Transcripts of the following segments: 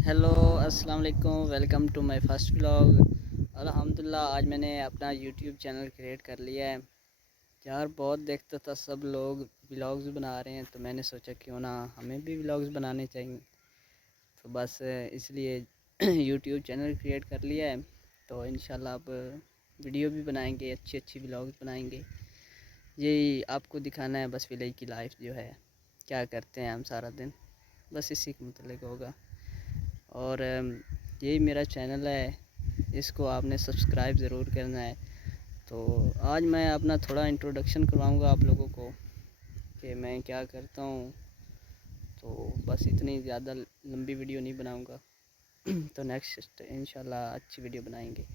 Hello अस्सलाम वालेकुम, welcome to my first vlog. अल्हम्दुलिल्लाह आज मैंने अपना यूट्यूब चैनल क्रिएट कर लिया है। यार बहुत देखता था सब लोग व्लॉग्स बना रहे हैं, तो मैंने सोचा क्यों ना हमें भी व्लॉग्स बनाने चाहिए। तो बस इसलिए यूट्यूब चैनल क्रिएट कर लिया है। तो इंशाल्लाह अब वीडियो भी बनाएंगे, अच्छी अच्छी व्लॉग्स बनाएंगे। यही आपको दिखाना है बस विलेज की लाइफ जो है, क्या करते हैं हम सारा दिन, बस इसी के मतलब होगा। और यही मेरा चैनल है, इसको आपने सब्सक्राइब ज़रूर करना है। तो आज मैं अपना थोड़ा इंट्रोडक्शन करवाऊँगा आप लोगों को कि मैं क्या करता हूँ। तो बस इतनी ज़्यादा लंबी वीडियो नहीं बनाऊँगा। तो नेक्स्ट इंशाल्लाह अच्छी वीडियो बनाएंगे।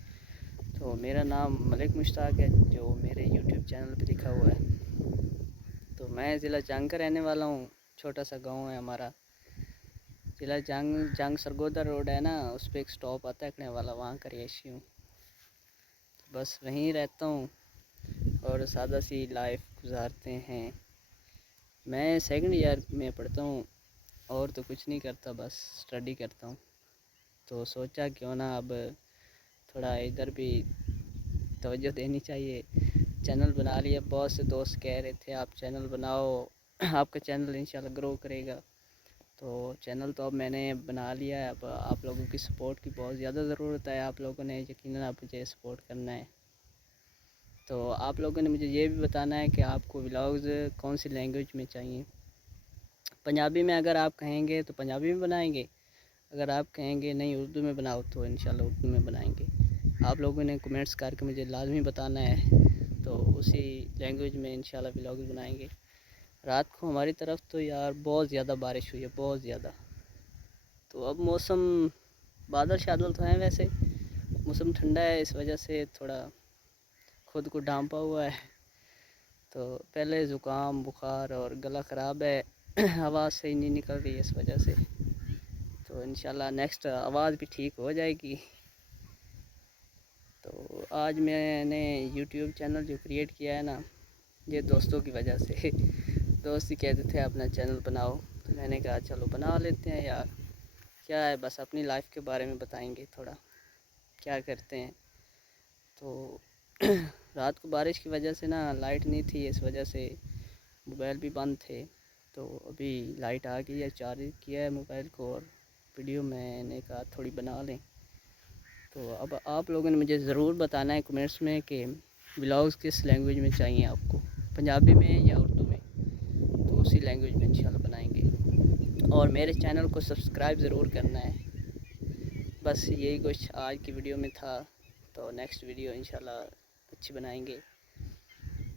तो मेरा नाम मलिक मुश्ताक है, जो मेरे यूट्यूब चैनल पे लिखा हुआ है। तो मैं ज़िला जंग का रहने वाला हूँ। छोटा सा गांव है हमारा। ज़िला जंग जंग सरगोदा रोड है ना, उस पर एक स्टॉप आता है कने वाला, वहाँ का रहियशी हूँ। बस वहीं रहता हूँ और सादा सी लाइफ गुजारते हैं। मैं सेकंड ईयर में पढ़ता हूँ और तो कुछ नहीं करता, बस स्टडी करता हूँ। तो सोचा क्यों ना अब थोड़ा इधर भी तवज्जो देनी चाहिए। चैनल बना लिया, बहुत से दोस्त कह रहे थे आप चैनल बनाओ, आपका चैनल इंशाल्लाह ग्रो करेगा। तो चैनल तो अब मैंने बना लिया है। अब आप लोगों की सपोर्ट की बहुत ज़्यादा ज़रूरत है। आप लोगों ने यकीनन आप मुझे सपोर्ट करना है। तो आप लोगों ने मुझे ये भी बताना है कि आपको व्लॉग्स कौन सी लैंग्वेज में चाहिए। पंजाबी में अगर आप कहेंगे तो पंजाबी में बनाएंगे, अगर आप कहेंगे नहीं उर्दू में बनाओ तो इंशाल्लाह उर्दू में बनाएंगे। आप लोगों ने कमेंट्स करके मुझे लाजमी बताना है, तो उसी लैंग्वेज में इंशाल्लाह व्लॉग्स बनाएंगे। रात को हमारी तरफ तो यार बहुत ज़्यादा बारिश हुई है, बहुत ज़्यादा। तो अब मौसम बादल शादल तो हैं, वैसे मौसम ठंडा है, इस वजह से थोड़ा खुद को ढांपा हुआ है। तो पहले ज़ुकाम बुखार और गला ख़राब है। आवाज़ सही नहीं निकल रही है इस वजह से। तो इंशाल्लाह नेक्स्ट आवाज़ भी ठीक हो जाएगी। तो आज मैंने यूट्यूब चैनल जो क्रिएट किया है ना, ये दोस्तों की वजह से। दोस्त ही कहते थे अपना चैनल बनाओ, तो मैंने कहा चलो बना लेते हैं यार। क्या है, बस अपनी लाइफ के बारे में बताएंगे थोड़ा, क्या करते हैं। तो रात को बारिश की वजह से ना लाइट नहीं थी, इस वजह से मोबाइल भी बंद थे। तो अभी लाइट आ गई है, चार्ज किया है मोबाइल को, और वीडियो मैंने कहा थोड़ी बना लें। तो अब आप लोगों ने मुझे ज़रूर बताना है कमेंट्स में कि व्लॉग्स किस लैंग्वेज में चाहिए आपको, पंजाबी में या उर्दू में। तो उसी लैंग्वेज में इंशाल्लाह बनाएंगे। और मेरे चैनल को सब्सक्राइब ज़रूर करना है। बस यही कुछ आज की वीडियो में था। तो नेक्स्ट वीडियो इंशाल्लाह अच्छी बनाएंगे।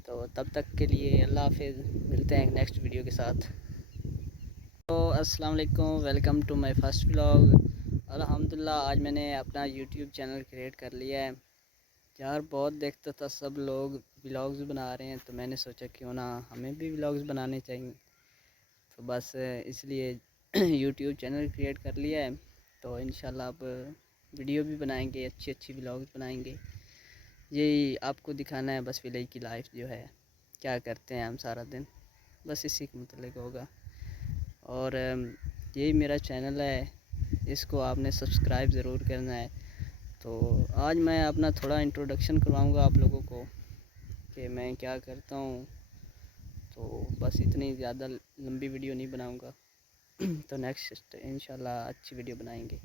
तो तब तक के लिए अल्लाह हाफिज़, मिलते हैं नेक्स्ट वीडियो के साथ। तो अस्सलाम वालेकुम, welcome to my first vlog. अल्हम्दुलिल्लाह आज मैंने अपना यूट्यूब चैनल क्रिएट कर लिया है। यार बहुत देखता था सब लोग व्लॉग्स बना रहे हैं, तो मैंने सोचा क्यों ना हमें भी व्लॉग्स बनाने चाहिए। तो बस इसलिए यूट्यूब चैनल क्रिएट कर लिया है। तो इंशाल्लाह अब वीडियो भी बनाएंगे, अच्छी अच्छी व्लॉग्स बनाएंगे। यही आपको दिखाना है बस विलेज की लाइफ जो है, क्या करते हैं हम सारा दिन, बस इसी के मतलब होगा। और यही मेरा चैनल है, इसको आपने सब्सक्राइब ज़रूर करना है। तो आज मैं अपना थोड़ा इंट्रोडक्शन करवाऊँगा आप लोगों को कि मैं क्या करता हूँ। तो बस इतनी ज़्यादा लंबी वीडियो नहीं बनाऊँगा। तो नेक्स्ट इंशाल्लाह अच्छी वीडियो बनाएंगे।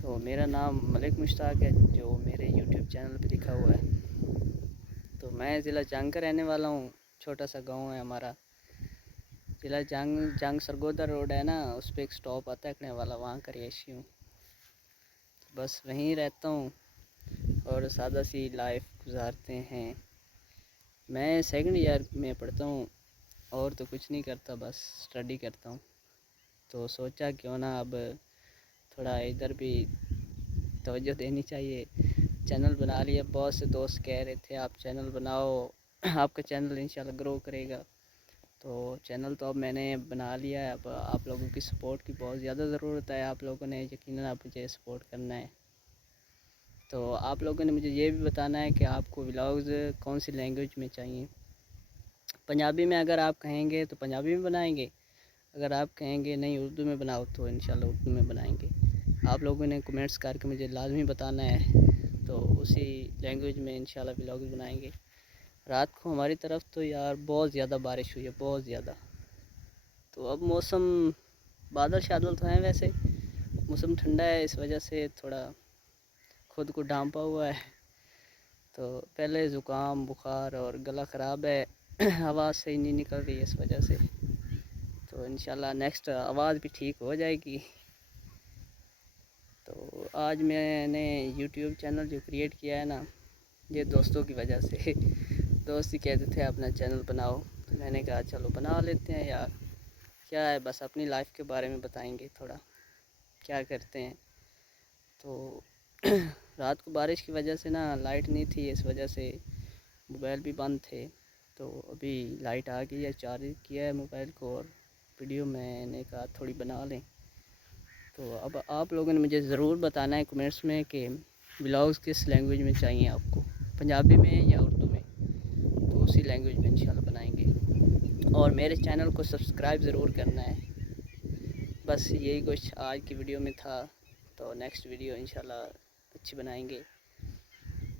तो मेरा नाम मलिक मुश्ताक है, जो मेरे यूट्यूब चैनल पे लिखा हुआ है। तो मैं ज़िला जंग का रहने वाला हूँ। छोटा सा गांव है हमारा। ज़िला जंग जंग सरगोदा रोड है ना, उस पर एक स्टॉप आता है कने वाला, वहाँ का रहियशी हूँ। तो बस वहीं रहता हूँ और सादा सी लाइफ गुजारते हैं। मैं सेकंड ईयर में पढ़ता हूँ और तो कुछ नहीं करता, बस स्टडी करता हूँ। तो सोचा क्यों ना अब थोड़ा इधर भी तवज्जो देनी चाहिए। चैनल बना लिया, बहुत से दोस्त कह रहे थे आप चैनल बनाओ, आपका चैनल इंशाल्लाह ग्रो करेगा। तो चैनल तो अब मैंने बना लिया है। अब आप लोगों की सपोर्ट की बहुत ज़्यादा ज़रूरत है। आप लोगों ने यकीनन आप मुझे सपोर्ट करना है। तो आप लोगों ने मुझे ये भी बताना है कि आपको व्लॉग्स कौन सी लैंग्वेज में चाहिए। पंजाबी में अगर आप कहेंगे तो पंजाबी में बनाएंगे, अगर आप कहेंगे नहीं उर्दू में बनाओ तो इंशाल्लाह उर्दू में बनाएंगे। آپ لوگوں نے کمنٹس کر کے مجھے لازمی بتانا ہے، تو اسی لینگویج میں انشاءاللہ ولاگز بنائیں گے۔ رات کو ہماری طرف تو یار بہت زیادہ بارش ہوئی ہے، بہت زیادہ۔ تو اب موسم بادل شادل تو ہیں، ویسے موسم ٹھنڈا ہے، اس وجہ سے تھوڑا خود کو ڈھانپا ہوا ہے۔ تو پہلے زکام بخار اور گلا خراب ہے، آواز صحیح نہیں نکل رہی ہے اس وجہ سے۔ تو انشاءاللہ نیکسٹ آواز بھی ٹھیک ہو جائے گی۔ تو آج میں نے یوٹیوب چینل جو کریٹ کیا ہے نا، یہ دوستوں کی وجہ سے دوست ہی کہتے تھے اپنا چینل بناؤ، تو میں نے کہا چلو بنا لیتے ہیں یار، کیا ہے بس اپنی لائف کے بارے میں بتائیں گے تھوڑا، کیا کرتے ہیں۔ تو رات کو بارش کی وجہ سے نا لائٹ نہیں تھی، اس وجہ سے موبائل بھی بند تھے۔ تو ابھی لائٹ آ گئی ہے، چارج کیا ہے موبائل کو، اور ویڈیو میں نے کہا تھوڑی بنا لیں۔ تو اب آپ لوگوں نے مجھے ضرور بتانا ہے کمنٹس میں کہ ولاگز کس لینگویج میں چاہیے آپ کو، پنجابی میں یا اردو میں، تو اسی لینگویج میں انشاءاللہ بنائیں گے۔ اور میرے چینل کو سبسکرائب ضرور کرنا ہے۔ بس یہی کچھ آج کی ویڈیو میں تھا، تو نیکسٹ ویڈیو انشاءاللہ اچھی بنائیں گے۔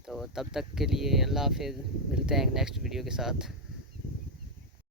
تو تب تک کے لیے اللہ حافظ، ملتے ہیں نیکسٹ ویڈیو کے ساتھ۔